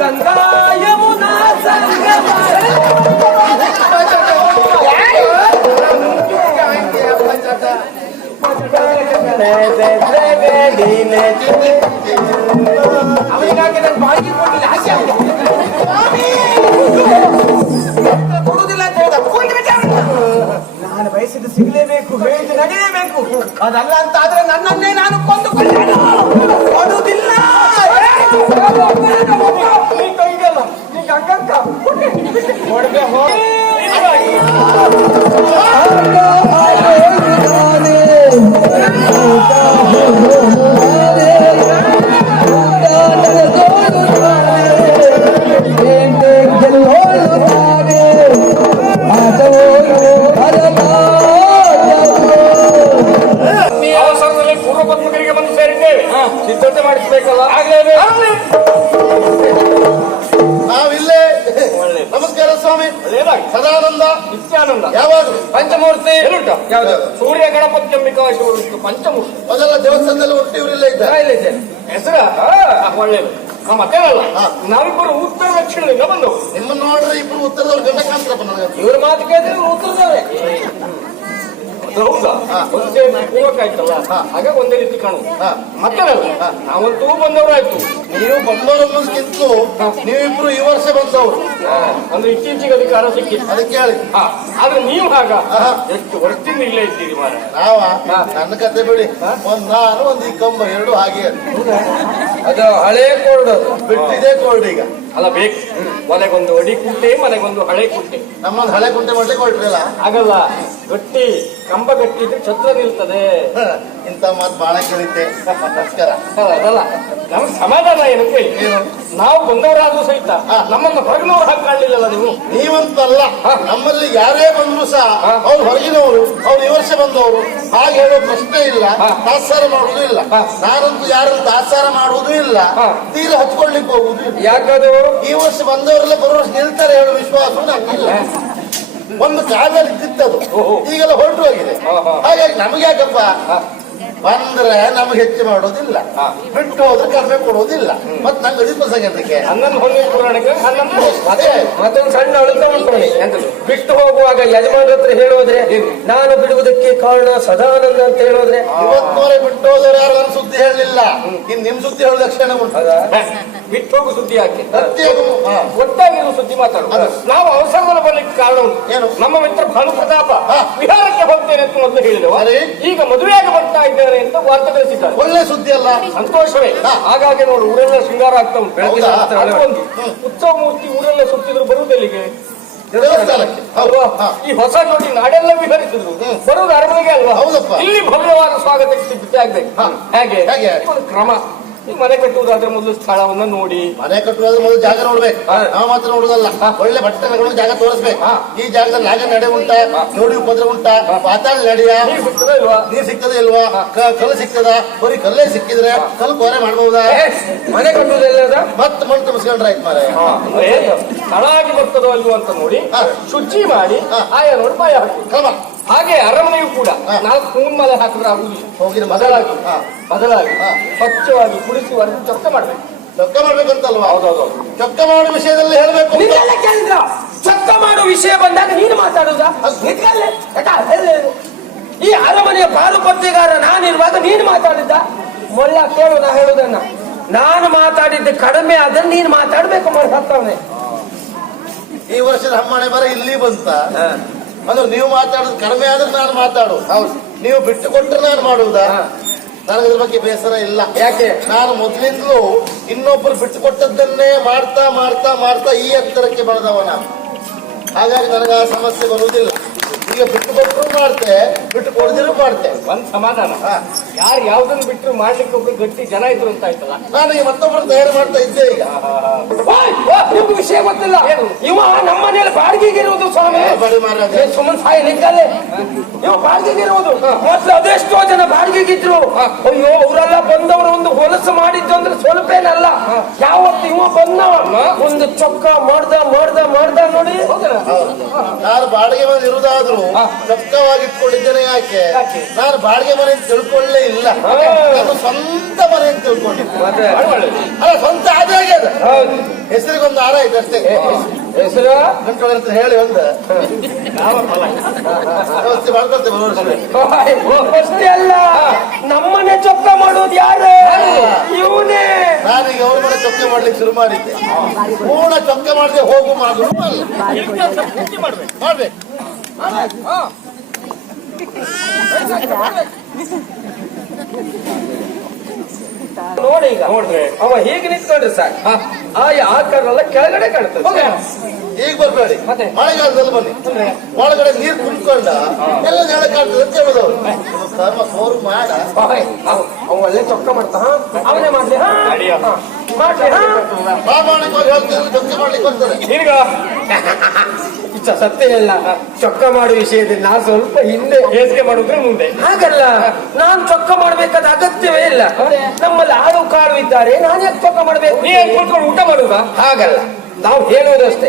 ಗಂಗಾ ಯಮುನಾ ಸಂಗಮ ಅವನಿಗಾಗಿ ನಾನು ಬಾಡಿಗೆ ಕೊಡಲಿಲ್ಲ ಹಾಗೆ ಕೊಡುವುದಿಲ್ಲ ಅಂತ ಹೇಳ್ದ. ನಾನು ಬಯಸಿದ್ದು ಸಿಗಲೇಬೇಕು, ಹೇಳಿದ್ದು ನಡೆಯಲೇಬೇಕು. ಅದಲ್ಲ ಅಂತ ಆದ್ರೆ ನನ್ನನ್ನೇ ನಾನು ಕೊಂದುಕೊಂಡೆ. ಕೊಡುವುದಿಲ್ಲ ನೀ ಕೈಗಲ್ಲ ನೀ ಗಂಗಕ್ಕ ಕೊಡದೆ ಹೋಗಿ ಪೂರ್ವಪತ್ಮಕರಿಗೆ ಬಂದು ಸೇರಿದ್ದೇವೆ, ಸಿದ್ಧತೆ ಮಾಡಿಸಬೇಕಲ್ಲ. ನಾವಿಲ್ಲೇ. ನಮಸ್ಕಾರ ಸ್ವಾಮಿ. ಸದಾನಂದ ನಿತ್ಯಾನಂದ ಯಾವಾಗ ಪಂಚಮೂರ್ತಿ ಯಾವ್ದು? ಸೂರ್ಯ ಗಣಪತಿ ಅಂಬಿಕಾ ಶಿವರು ಪಂಚಮೂರ್ತಿ. ಮೊದಲ ದೇವಸ್ಥಾನದಲ್ಲಿ ಒಟ್ಟು ಇವರಿಲ್ಲ ಇದ್ದಾರೆ. ಹೆಸರ ಒಳ್ಳೇದು. ಮತ್ತೇನಲ್ಲ, ನಾವಿಬ್ಬರು ಉತ್ತರ ದಕ್ಷಿಣದಿಂದ ಬಂದವು. ನಿಮ್ಮನ್ನು ನೋಡ್ರೆ ಇಬ್ರು ಉತ್ತರದವ್ರು ಗಂಡ ಕಾಣ್ತಾರಪ್ಪ ನನಗೆ. ಇವ್ರ ಮಾತು ಕೇಳಿದ್ರೆ ಉತ್ತರದವ್ರೆ. ಹೌದಾ? ಒಂದೇ ಪೂರ್ವಕ ಆಯ್ತಲ್ಲ, ಹಾಗೆ ಒಂದೇ ರೀತಿ ಕಾಣುದು. ಮತ್ತೇನಲ್ಲ, ನಾವಂತೂ ಬಂದವರಾಯ್ತು. ನೀವು ಬಂದವರನ್ನೋದಕ್ಕಿಂತಲೂ ನೀವಿಬ್ರು ಈ ವರ್ಷ ಬಂದವರು. ಅಂದ್ರೆ ಇತ್ತೀಚೆಗೆ ಅಧಿಕಾರ ಸಿಕ್ಕಿತ್ತು, ಅದಕ್ಕೆ ಹೇಳಿ. ಆದ್ರೆ ನೀವು ಹಾಗ ಎಷ್ಟು ವರ್ಷದಿಂದ ಇಲ್ಲೇ ಇದ್ದೀರಿ ಮಾರ. ನಾವ ನನ್ನ ಕತೆ ಬಿಡಿ. ನಾನು ಒಂದು ಈ ಕಂಬ ಎರಡು ಹಾಗೆ ಅದು ಹಳೆ ಕೋರ್ಡ್ ಬಿಟ್ಟಿದೆ ಕೋರ್ಡ್ ಈಗ. ಅಲ್ಲ ಬೇಕು, ಮನೆಗೊಂದು ಅಡಿ ಕುಂಟೆ, ಮನೆಗೊಂದು ಹಳೆ ಕುಂಟೆ. ನಮ್ಮೊಂದು ಹಳೆ ಕುಂಟೆ ಮಾಡ್ಲಿಕ್ಕೆ ಹೊರಟ್ರಲ್ಲ. ಆಗಲ್ಲ, ಗಟ್ಟಿ ಕಂಬ ಗಟ್ಟಿದ್ರೆ ಛತ್ರ ನಿಲ್ತದೆ. ಇಂಥ ಮಾತು ಬಹಳ ಕೇಳಿದ್ದೆ. ನಮಸ್ಕಾರ. ಅದಲ್ಲ, ನಮ್ಗೆ ಸಮಾಧಾನ ಏನು ಕೇಳಿ, ನಾವು ಬಂದವರಾದ್ರೂ ಸಹಿತ ನಮ್ಮನ್ನು ಹೊರಗಿನವ್ರು ಹಾಕಿ ಕಾಣಲಿಲ್ಲಲ್ಲ ನೀವು. ನೀವಂತಲ್ಲ, ನಮ್ಮಲ್ಲಿ ಯಾರೇ ಬಂದ್ರು ಸಹ ಅವ್ರು ಹೊರಗಿನವರು, ಅವ್ರು ಈ ವರ್ಷ ಬಂದವರು ಹಾಗೆ ಹೇಳೋ ಪ್ರಶ್ನೆ ಇಲ್ಲ. ತಾತ್ಸಾರ ಮಾಡುವುದೂ ಇಲ್ಲ. ನಾನಂತೂ ಯಾರನ್ನು ತಾತ್ಸಾರ ಮಾಡುವುದೂ ಇಲ್ಲ, ತೀರ ಹಚ್ಕೊಳ್ಲಿಕ್ಕೆ ಹೋಗುದು ಇಲ್ಲ. ಯಾಕದು? ಈ ವರ್ಷ ಬಂದವರೆಲ್ಲ ಬರುವ ವರ್ಷ ನಿಲ್ತಾರೆ ಹೇಳೋ ವಿಶ್ವಾಸ ನಮ್ಗಿಲ್ಲ. ಒಂದು ಕಾಲದಲ್ಲಿ ಇದ್ದಿತ್ತದು, ಈಗೆಲ್ಲ ಹೊರಟು ಹೋಗಿದೆ. ಹಾಗಾಗಿ ನಮ್ಗೆ ಯಾಕಪ್ಪ ಬಂದ್ರೆ ನಮ್ಗೆ ಹೆಚ್ಚು ಮಾಡೋದಿಲ್ಲ, ಬಿಟ್ಟು ಹೋದ್ರೆ ಕಡಿಮೆ ಕೊಡೋದಿಲ್ಲ. ಮತ್ ನಂಗೆ ಅಧಿಪಸಂಗಕ್ಕೆ ಹನ್ನೊಂದು ಹೊಂದಿ ಪುರಾಣಕ್ಕೆ ಮತ್ತೊಂದು ಸಣ್ಣ ಅಳುತ್ತ ಮಾಡ್ಕೊಳ್ಳಿ. ಬಿಟ್ಟು ಹೋಗುವಾಗ ಯಜಮಾನ ಹತ್ರ ಹೇಳೋದ್ರೆ ನಾನು ಬಿಡುವುದಕ್ಕೆ ಕಾರಣ ಸದಾನಂದ ಅಂತ ಹೇಳೋದ್ರೆ, ಇವತ್ತುವರೆ ಬಿಟ್ಟು ಹೋದವ್ರು ಯಾರು ನನ್ನ ಸುದ್ದಿ ಹೇಳಲಿಲ್ಲ. ಇನ್ ನಿಮ್ ಸುದ್ದಿ ಹೇಳೋ ಲಕ್ಷಣ ಉಂಟು. ಬಿಟ್ಟು ಹೋಗು ಸುದ್ದಿ ಯಾಕೆ? ಒಟ್ಟಾಗಿರುವ ಸುದ್ದಿ ಮಾತಾಡುದು. ನಾವು ಅವಸರದಲ್ಲಿ ಬರ್ಲಿಕ್ಕೆ ಕಾರಣ ಉಂಟು. ಏನು? ನಮ್ಮ ಮಿತ್ರ ಭಾನು ಪ್ರತಾಪ ವಿಹಾರಕ್ಕೆ ಹೋಗ್ತೇನೆ ಅಂತ ಮೊದಲು ಹೇಳಿದೆವು, ಈಗ ಮದುವೆಯಾಗಿ ಬರ್ತಾ ಇದ್ದೇನೆ ಅಂತ ವಾರ್ತೆ ಕಳಿಸಿದ್ದಾರೆ. ಒಳ್ಳೆ ಸುದ್ದಿ ಅಲ್ಲ? ಸಂತೋಷವೇ. ಹಾಗಾಗಿ ನೋಡು, ಊರೆಲ್ಲ ಶೃಂಗಾರ ಆಗ್ತಾ ಉಂಟು. ಒಂದು ಉತ್ಸವ ಮೂರ್ತಿ ಊರೆಲ್ಲ ಸುತ್ತಿದ್ರು ಬರುವುದೆಲ್ಲಿಗೆ? ದೇವಸ್ಥಾನಕ್ಕೆ. ಈ ಹೊಸ ಜೋಡಿ ನಾಡೆಲ್ಲ ವಿಹರಿಸಿದ್ರು, ಬರುವುದು ಅರಮನೆಗೆ ಅಲ್ವಾ? ಹೌದಪ್ಪ. ಇಲ್ಲಿ ಭವ್ಯವಾದ ಸ್ವಾಗತಕ್ಕೆ ಸಿದ್ಧತೆ ಆಗ್ಬೇಕು. ಹೇಗೆ ಕ್ರಮ? ಈ ಮನೆ ಕಟ್ಟುವುದಾದ್ರೆ ಮೊದಲು ಸ್ಥಳವನ್ನ ನೋಡಿ, ಮನೆ ಕಟ್ಟುವುದಾದ್ರೆ ಮೊದಲು ಜಾಗ ನೋಡ್ಬೇಕು. ನಾವು ಮಾತ್ರ ನೋಡುದಲ್ಲ, ಒಳ್ಳೆ ಬಟ್ಟೆ ತಗೊಂಡು ಜಾಗ ತೋರಿಸ್ಬೇಕು. ಈ ಜಾಗದಲ್ಲಿ ಹಾಗೆ ನಡೆ ಉಂಟಾ, ನೋಡಿ ಉಪದ್ರ ಉಂಟಾ, ವಾತಾವರಣ ನಡೆಯ, ನೀರ್ ಸಿಗ್ತದೆ ಇಲ್ವಾ, ಕಲ್ಲು ಸಿಗ್ತದ, ಬರೀ ಕಲ್ಲೇ ಸಿಕ್ಕಿದ್ರೆ ಕಲ್ಲು ಕೊರೆ ಮಾಡಬಹುದಾ? ಮನೆ ಕಟ್ಟುವುದೆಲ್ಲ ಮತ್ತೆ ಮಣ್ಣು ತುಂಬಿಸ್ಕೊಂಡ್ರೆ ಆಯ್ತು ಮಾರ. ಸ್ಥಳ ಆಗಿ ಬರ್ತದೋ ಅಲ್ವೋ ಅಂತ ನೋಡಿ ಶುಚಿ ಮಾಡಿ ಆಯಾ ನೋಡಿ ಬಾಯ ಹಾಕಿ. ಹಾಗೆ ಅರಮನೆಯೂ ಕೂಡ 4 ಹೂನ್ ಮಲೆ ಹಾಕಿದ್ರೆ ಆಗುದಿಲ್ಲ. ಹೋಗಿದ ಬದಲಾಗಿ ಸ್ವಚ್ಛವಾಗಿ ಕುಡಿಸಿ ಚೊಕ್ಕ ಮಾಡ್ಬೇಕು. ಚೊಕ್ಕ ಮಾಡ್ಬೇಕಂತಲ್ವಾ? ಹೌದೌದು. ಚೊಕ್ಕ ಮಾಡೋ ವಿಷಯದಲ್ಲಿ ಹೇಳ್ಬೇಕು. ಚೊಕ್ಕ ಮಾಡೋ ವಿಷಯ ಬಂದಾಗ ನೀನು ಮಾತಾಡುದ? ಈ ಅರಮನೆಯ ಪಾಲುಪತ್ರಿಗಾರ ನಾನಿರುವಾಗ ನೀನು ಮಾತಾಡಿದ್ದ? ಮೊಲ್ಲ ಕೇಳು ನಾ ಹೇಳುದನ್ನ. ನಾನು ಮಾತಾಡಿದ್ದೆ ಕಡಿಮೆ ಆದ್ರೆ ನೀನು ಮಾತಾಡ್ಬೇಕು. ಮರ್ತವನೇ ಈ ವರ್ಷದ ಹಮ್ಮಣೆ ಬರ ಇಲ್ಲಿ ಬಂತ ಅಂದ್ರೆ ನೀವು ಮಾತಾಡೋದು ಕಡಿಮೆ ಆದ್ರೆ ನಾನು ಮಾತಾಡು. ನೀವು ಬಿಟ್ಟು ಕೊಟ್ಟರೆ ನಾನು ಮಾಡುವುದಾ? ನನಗೆ ಇದ್ರ ಬಗ್ಗೆ ಬೇಸರ ಇಲ್ಲ. ಯಾಕೆ? ನಾನು ಮೊದಲಿಂದಲೂ ಇನ್ನೊಬ್ಬರು ಬಿಟ್ಟು ಕೊಟ್ಟದ್ದನ್ನೇ ಮಾಡ್ತಾ ಮಾಡ್ತಾ ಮಾಡ್ತಾ ಈ ಅಂತರಕ್ಕೆ ಬೆಳೆದವನ. ಹಾಗಾಗಿ ನನಗೆ ಆ ಸಮಸ್ಯೆ ಬರುವುದಿಲ್ಲ. ಈಗ ಬಿಟ್ಟು ಕೊಟ್ಟರು ಮಾಡ್ತೆ, ಬಿಟ್ಟು ಕೊಡದಿರು ಮಾಡ್ತೆ. ಒಂದ್ ಸಮಾಧಾನ. ಯಾರು ಯಾವ್ದನ್ನು ಬಿಟ್ಟರು ಮಾಡ್ಲಿಕ್ಕೆ ಒಬ್ರು ಗಟ್ಟಿ ಜನ ಇದ್ರು ಅಂತ ಆಯ್ತಲ್ಲ. ನಾನು ಈಗ ಮತ್ತೊಬ್ಬರು ತಯಾರು ಮಾಡ್ತಾ ಇದ್ದೆ. ಈಗ ವಿಷಯ ಗೊತ್ತಿಲ್ಲ. ಇವ ನಮ್ಮ ಮನೆಯಲ್ಲಿ ಬಾಡಿಗೆಗೆ ಇರುವುದು ಸ್ವಾಮಿ. ಸುಮ್ಮನೆ ಸಾಯಿ ನಿಂತಲ್ಲೇ ಇವ ಬಾಡಿಗೆಗೆ ಇರುವುದು. ಮೊದ್ಲು ಅದೆಷ್ಟೋ ಜನ ಬಾಡಿಗೆಗಿದ್ರು. ಅಯ್ಯೋ ಅವರೆಲ್ಲ ಬಂದವರು ಒಂದು ಹೊಲಸು ಮಾಡಿದ್ದು ಅಂದ್ರೆ ಸ್ವಲ್ಪ ಏನಲ್ಲ. ಯಾವತ್ತು ಇವ ಬಂದವ ಒಂದು ಚೊಕ್ಕ ಮಾಡ್ದ ನೋಡಿ. ಯಾರು ಬಾಡಿಗೆ ಬಂದು ಇರುವುದಾದ್ರು ಚೊಕ್ಕವಾಗಿಟ್ಕೊಂಡಿದ್ದೇನೆ ಯಾಕೆ? ನಾನು ಬಾಡಿಗೆ ಮನೆ ಅಂತ ತಿಳ್ಕೊಳ್ಳೇ ಇಲ್ಲ, ನಾನು ಸ್ವಂತ ಮನೆ ಅಂತ ತಿಳ್ಕೊಂಡಿದ್ದೆ. ಅಲ್ಲ, ಸ್ವಂತ ಆದ ಅದ ಹೆಸರಿಗೊಂದು ಆರ ಆಯ್ತು ಅಷ್ಟೇ. ಹೆಸರು ಗಂಟೊಳ ಹತ್ರ ಹೇಳಿ ಒಂದು ವ್ಯವಸ್ಥೆ ಮಾಡ್ಕೊಳ್ತೇವೆ. ಅಷ್ಟೇ ಅಲ್ಲ, ನಮ್ಮನೆ ಚೊಕ್ಕ ಮಾಡೋದು ಯಾರು? ಇವನೇ. ನಾನೀಗ ಅವ್ರ ಮನೆ ಚೊಕ್ಕ ಮಾಡ್ಲಿಕ್ಕೆ ಶುರು ಮಾಡಿದ್ದೆ. ಪೂರ್ಣ ಚೊಕ್ಕ ಮಾಡದೆ ಹೋಗು ಮಾಡ್ಬೇಕು. ನೋಡಿ, ಈಗ ನೋಡ್ರಿ ಅವ ಹೀಗೆ ನಿಂತ್ಕೊಂಡ್ರೆ ಸಾಕು, ಆ ಆಕಾರ ಎಲ್ಲ ಕೆಳಗಡೆ ಕಾಣ್ತದೆ. ಈಗ ಬರ್ಬೇಡಿ, ಮಳೆಗಾಲದಲ್ಲಿ ಬನ್ನಿ. ಒಳಗಡೆ ನೀರು ತುಂಬಿಕೊಂಡ ಎಲ್ಲ ನೆಲಕ್ಕಾಗ್ತದೆ ಅಂತ ಹೇಳೋದವ್ರು. ಕರ್ಮ ಸೋರು ಮಾಡ. ಅವ ಒಳ್ಳೆ ಚೊಕ್ಕ ಮಾಡ್ತಾ ಅವನೇ ಮಾಡ್ಲಿ, ಮಾಡ್ಲಿ. ಪ್ರಾಮಾಣಿಕವಾಗಿ ಹೇಳ್ತಿದ್ರು, ಚೊಕ್ಕ ಮಾಡ್ಲಿಕ್ಕೆ ಬರ್ತದೆ. ಇಷ್ಟ ಸತ್ಯ ಇಲ್ಲ. ಚೊಕ್ಕ ಮಾಡುವ ವಿಷಯದಲ್ಲಿ ನಾ ಸ್ವಲ್ಪ ಹಿಂದೆ ಹೇಸಿಗೆ ಮಾಡಿದ್ರೆ ಮುಂದೆ. ಹಾಗಲ್ಲ, ನಾನ್ ಚೊಕ್ಕ ಮಾಡ್ಬೇಕಾದ ಅಗತ್ಯವೇ ಇಲ್ಲ. ನಮ್ಮಲ್ಲಿ ಆಳು ಕಾಳು ಇದ್ದಾರೆ, ನಾನು ಯಾಕೆ ಚೊಕ್ಕ ಮಾಡ್ಬೇಕು? ನೀ ಕುತ್ಕೊಂಡು ಊಟ ಮಾಡುವ? ಹಾಗಲ್ಲ, ನಾವು ಹೇಳುವುದಷ್ಟೇ.